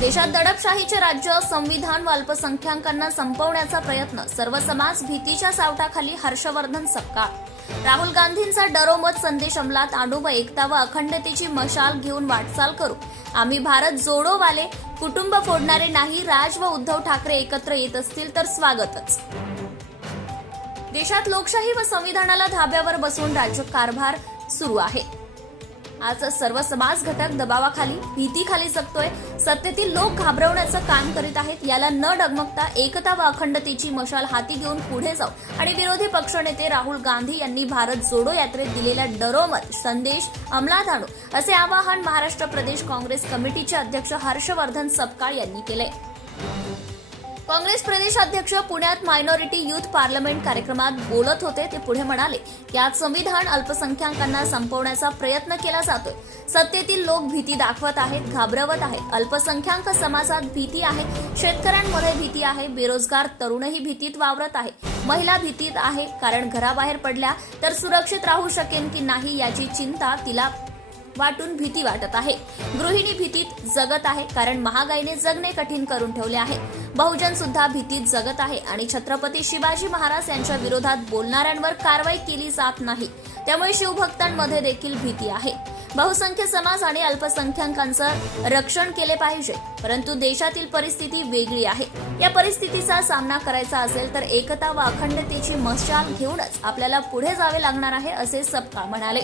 देशात दडपशाहीचे राज्य संविधान व अल्पसंख्याकांना संपवण्याचा प्रयत्न सर्व समाज भीतीच्या सावटाखाली हर्षवर्धन सपकाळ राहुल गांधींचा डरोमत संदेश अंमलात आणू व एकता व अखंडतेची मशाल घेऊन वाटचाल करू. आम्ही भारत जोडोवाले कुटुंब फोडणारे नाही राज व उद्धव ठाकरे एकत्र येत असतील तर स्वागतच. देशात लोकशाही व संविधानाला धाब्यावर बसवून राज्य कारभार सुरू आहे. आज सर्व समाज घटक दबावाखाली भीतीखाली जगतोय. सत्तेतील लोक घाबरवण्याचं काम करीत आहेत. याला न डगमगता एकता व अखंडतेची मशाल हाती घेऊन पुढे जाऊ. आणि विरोधी पक्षनेते राहुल गांधी यांनी भारत जोडो यात्रेत दिलेला डरोमत संदेश अंमलात आणू असे आवाहन महाराष्ट्र प्रदेश काँग्रेस कमिटीचे अध्यक्ष हर्षवर्धन सपकाळ यांनी केले काँग्रेस प्रदेशाध्यक्ष पुण्यात मायनॉरिटी युथ पार्लमेंट कार्यक्रमात बोलत होते. ते पुढे म्हणाले की आज संविधान अल्पसंख्याकांना संपवण्याचा प्रयत्न केला जातोय. सत्तेतील लोक भीती दाखवत आहेत घाबरवत आहेत. अल्पसंख्याक समाजात भीती आहे शेतकऱ्यांमध्ये भीती आहे बेरोजगार तरुणही भीतीत वावरत आहे. महिला भीतीत आहे कारण घराबाहेर पडल्या तर सुरक्षित राहू शकेन की नाही याची चिंता तिला वाटून भीती वाटत आहे. गृहिणी भीतीत जगत आहे कारण महागाईने जगणे कठीण करून ठेवले आहे. बहुजन सुद्धा भीतीत जगत आहे आणि छत्रपती शिवाजी महाराज यांच्या विरोधात बोलणाऱ्यांवर कारवाई केली जात नाही. त्यामुळे शिवभक्तांमध्ये देखील भीती आहे. बहुसंख्य समाज आणि अल्पसंख्याकांचं रक्षण केले पाहिजे परंतु देशातील परिस्थिती वेगळी आहे. या परिस्थितीचा सामना करायचा असेल तर एकता व अखंडतेची मशाल घेऊनच आपल्याला पुढे जावे लागणार आहे असे सपका म्हणाले.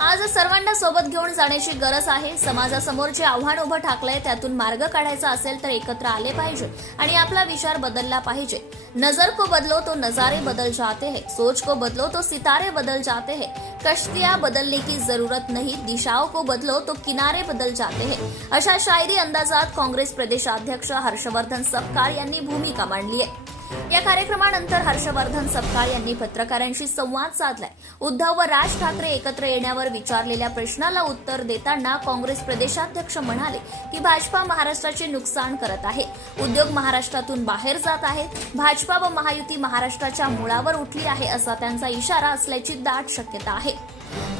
आज सर्वांना सोबत घेऊन जाण्याची गरज आहे. समाजासमोर जे आव्हान उभं ठाकलंय त्यातून मार्ग काढायचा असेल तर एकत्र आले पाहिजे आणि आपला विचार बदलला पाहिजे. नजर को बदलो तो नजारे बदल जाते हैं. सोच को बदलो तो सितारे बदल जाते हैं. कश्तियां बदलने की जरूरत नहीं दिशाओं को बदलो तो किनारे बदल जाते हैं. अशा शायरी अंदाजात काँग्रेस प्रदेशाध्यक्ष हर्षवर्धन सपकाळ यांनी भूमिका मांडली आहे. या कार्यक्रमानंतर हर्षवर्धन सपकाळ यांनी पत्रकारांशी संवाद साधलाय. उद्धव व राज ठाकरे एकत्र येण्यावर विचारलेल्या प्रश्नाला उत्तर देताना काँग्रेस प्रदेशाध्यक्ष म्हणाले की भाजपा महाराष्ट्राचे नुकसान करत आहे. उद्योग महाराष्ट्रातून बाहेर जात आहे भाजपा व महायुती महाराष्ट्राच्या मुळावर उठली आहे असा त्यांचा इशारा असल्याची दाट शक्यता आहे.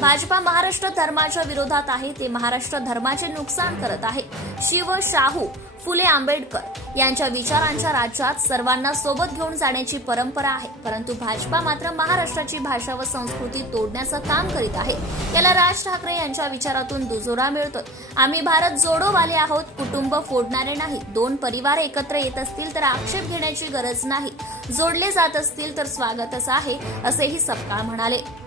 भाजपा महाराष्ट्र धर्माच्या विरोधात आहे ते महाराष्ट्र धर्माचे नुकसान करत आहे. शिव शाहू फुले आंबेडकर यांच्या विचारांच्या राज्यात सर्वांना सोबत घेऊन जाण्याची परंपरा आहे. परंतु भाजपा मात्र महाराष्ट्राची भाषा व संस्कृती तोडण्याचं काम करीत आहे. याला राज ठाकरे यांच्या विचारातून दुजोरा मिळतोय. आम्ही भारत जोडोवाले आहोत कुटुंब फोडणारे नाही. दोन परिवार एकत्र येत असतील तर आक्षेप घेण्याची गरज नाही. जोडले जात असतील तर स्वागतच आहे असेही सपकाळ म्हणाले.